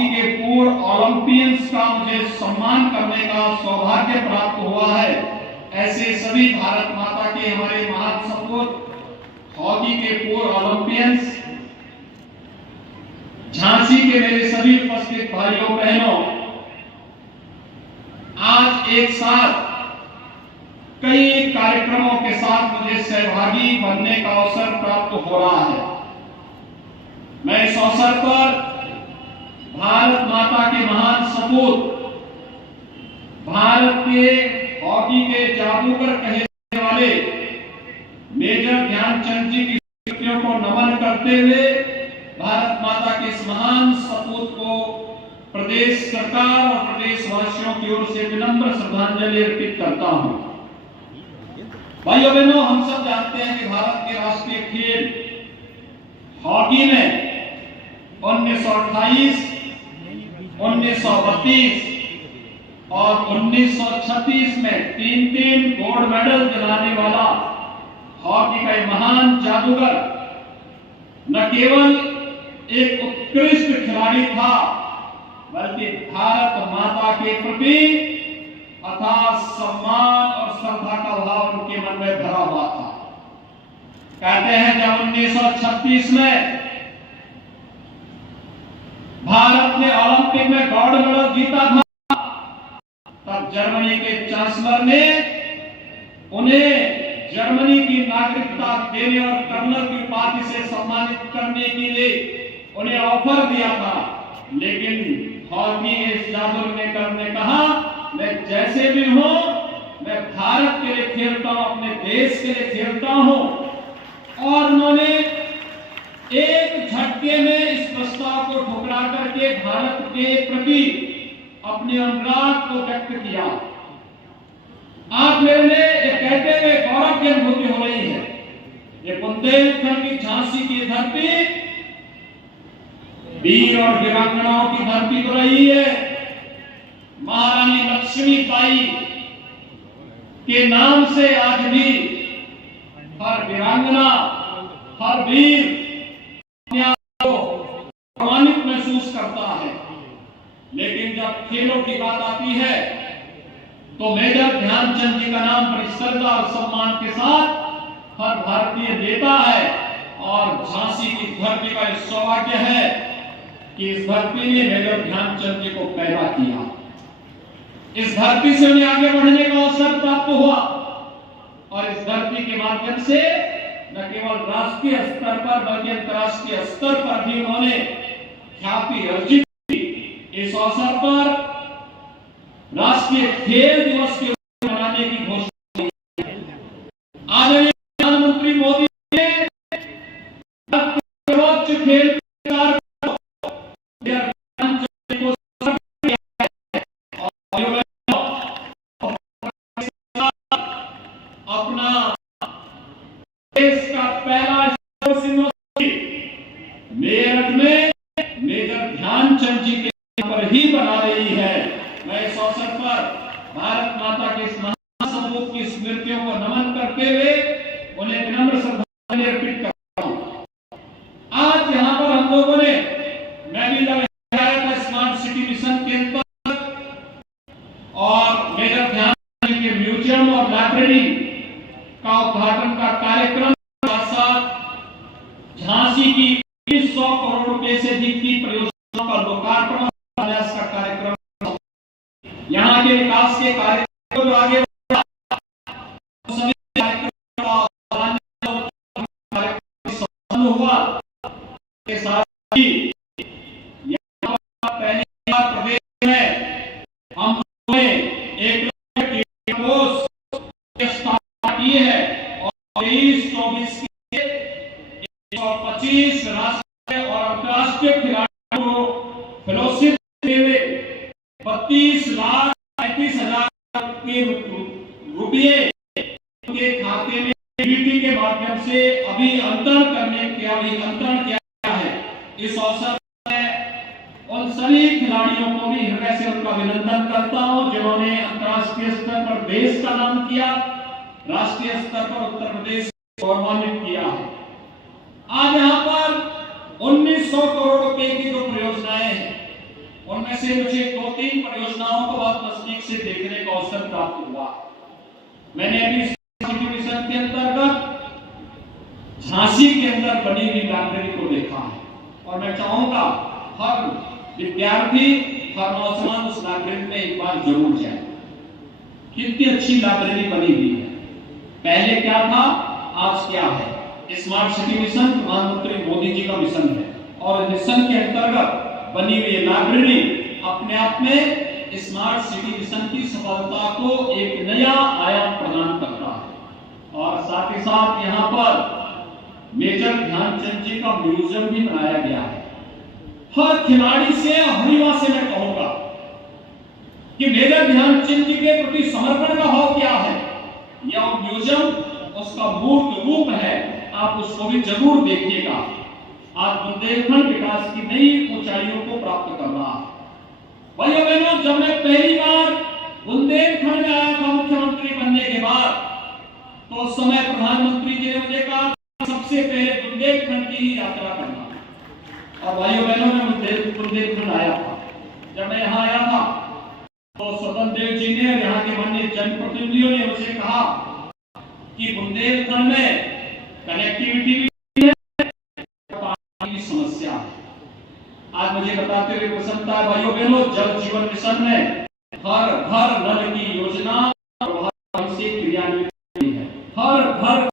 Hockey के पूर्व Olympians का मुझे सम्मान करने का सौभाग्य प्राप्त हुआ है। ऐसे सभी भारत माता के हमारे महान सपूत हॉकी के पूर्व ओलंपियंस, झांसी के मेरे सभी उपस्थित भाइयों बहनों, आज एक साथ कई कार्यक्रमों के साथ मुझे सहभागी बनने का अवसर प्राप्त हो रहा है। मैं इस अवसर पर भारत माता के महान सपूत, भारत के हॉकी के जादूगर कहे जाने वाले मेजर ध्यानचंद जी की स्मृतियों को नमन करते हुए भारत माता के इस महान सपूत को प्रदेश सरकार और प्रदेशवासियों की ओर से विनम्र श्रद्धांजलि अर्पित करता हूं। भाइयों बहनों, हम सब जानते हैं कि भारत के राष्ट्रीय खेल हॉकी में 1928, 1932 और 1936 में 3-3 गोल्ड मेडल दिलाने वाला हॉकी का महान जादूगर न केवल एक उत्कृष्ट खिलाड़ी था, बल्कि भारत माता के प्रति अथाह सम्मान और श्रद्धा का भाव उनके मन में भरा हुआ था। कहते हैं जब 1936 में भारत ने ओलंपिक में गोल्ड मेडल जीता था, तब जर्मनी के चांसलर ने उन्हें जर्मनी की नागरिकता देने और कर्नल की उपाधि से सम्मानित करने के लिए उन्हें ऑफर दिया था। लेकिन हॉकी के जादूगर ने कहा, मैं जैसे भी हूं, मैं भारत के लिए खेलता हूं, अपने देश के लिए खेलता हूं। और उन्होंने एक झटके में इस प्रस्ताव को ठुकरा करके भारत के प्रति अपने अनुराग को व्यक्त किया। आप मेरे लिए ये कहते हुए गौरव की अनुभूति हो रही है, ये बुंदेलखंड की झांसी की धरती वीर और वीरांगनाओं की धरती तो रही है। महारानी लक्ष्मीबाई के नाम से आज भी हर वीरांगना, हर वीर गौरवान्वित महसूस करता है। लेकिन जब खेलों की बात आती है तो मेजर ध्यानचंद जी का नाम बड़ी श्रद्धा और सम्मान के साथ हर भारतीय देता है। और झांसी की धरती का सौभाग्य है कि इस धरती ने मेजर ध्यानचंद जी को पैदा किया। इस धरती से उन्हें आगे बढ़ने का अवसर प्राप्त हुआ और इस धरती के माध्यम से न केवल राष्ट्रीय स्तर पर बल्कि अंतर्राष्ट्रीय स्तर पर भी उन्होंने ख्याति अर्जित की। इस अवसर पर राष्ट्रीय खेल दिवस के मनाने की घोषणा की है। आदरणीय प्रधानमंत्री मोदी ने सर्वोच्च खेल देश का पहला मेरठ में मेजर ध्यानचंद जी के पर ही बना रही है। मैं इस अवसर पर भारत माता के इस महान सपूत की स्मृतियों को नमन करते हुए उन्हें विनम्र श्रद्धांजलि अर्पित करता हूं। आज यहाँ पर हम लोगों ने, मैं भी जब आया था स्मार्ट सिटी मिशन के अंतर्गत और मेजर ध्यानचंद जी के म्यूजियम और लाइब्रेरी का उद्घाटन का कार्यक्रम, झांसी की 100 करोड़ रुपए से अधिक की परियोजनाओं का लोकार्पण का कार्यक्रम, यहाँ के विकास के कार्यक्रम को आगे सभी कार्यक्रम हुआ के साथ ही यहाँ पहली बार प्रदेश में हम लोगों ने एक की है और 23-24 के 125 राष्ट्रीय और अंतर्राष्ट्रीय खिलाड़ियों को फेलोशिप देने 32,35,000 के रुपये के खाते में डीबीटी के माध्यम से अभी अंतरण किया है। इस अवसर पर उन सभी खिलाड़ियों को भी हृदय से उनका अभिनंदन करता हूं जिन्होंने अंतर्राष्ट्रीय स्तर पर देश का नाम किया, राष्ट्रीय स्तर पर उत्तर प्रदेश को गौरवान्वित किया है। आज यहाँ पर 1900 करोड़ रुपए की जो परियोजनाएं हैं, उनमें से मुझे 2-3 परियोजनाओं को बहुत नजदीक से देखने का अवसर प्राप्त हुआ। मैंने अभी सिटी मिशन के अंतर्गत झांसी के अंदर बनी हुई लाइब्रेरी को देखा है और मैं चाहूंगा हर विद्यार्थी, हर नौजवान उस लाइब्रेरी में एक बार जरूर जाए। कितनी अच्छी लाइब्रेरी बनी हुई है। पहले क्या था, आज क्या है। स्मार्ट सिटी मिशन प्रधानमंत्री मोदी जी का मिशन है और मिशन के अंतर्गत बनी हुई लाइब्रेरी अपने आप में स्मार्ट सिटी मिशन की सफलता को एक नया आयाम प्रदान करता है। और साथ ही साथ यहाँ पर मेजर ध्यानचंद जी का म्यूजियम भी बनाया गया है। हर खिलाड़ी से, हर युवा से मैं कहूंगा कि मेजर ध्यानचंद जी के प्रति समर्पण का भाव क्या है। यह म्यूजियम उसका मूर्त रूप है, आप उसको भी जरूर देखिएगा। आज बुंदेलखंड विकास की नई ऊंचाइयों को प्राप्त कर रहा है। भाइयों बहनों, जब मैं पहली बार बुंदेलखंड में आया था मुख्यमंत्री बनने के बाद, तो उस समय प्रधानमंत्री जी ने मुझे कहा सबसे पहले बुंदेलखंड की ही यात्रा करना। और भाइयों बहनों, मैं बुंदेलखंड आया था। जब मैं यहाँ आया था तो स्वतंत्र देव जी ने, यहाँ के माननीय जनप्रतिनिधियों ने मुझे कहा कि बुंदेलखंड में कनेक्टिविटी भी है, पानी की समस्या है। आज मुझे बताते हुए प्रसन्नता है भाइयों बहनों, जल जीवन मिशन में हर घर नल की योजना प्रभावी से क्रियान्वित है। हर घर